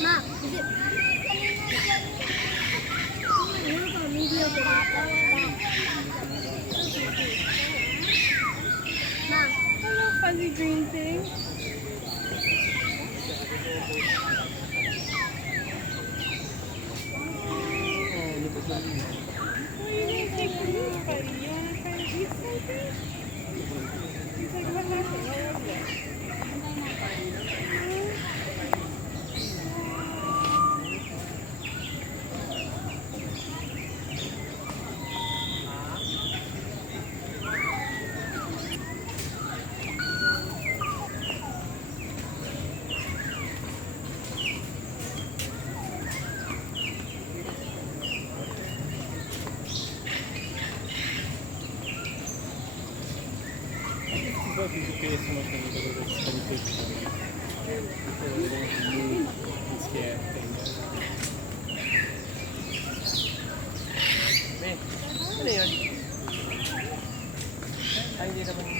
Ma, is it? Ma, Hello, fuzzy green thing. Oh, you didn't take the milk, buddy. You want to try to eat something? He's like, what happened? What was it? Poi ti GPS non sono dove schierte. Ano yun? Ay, hindi naman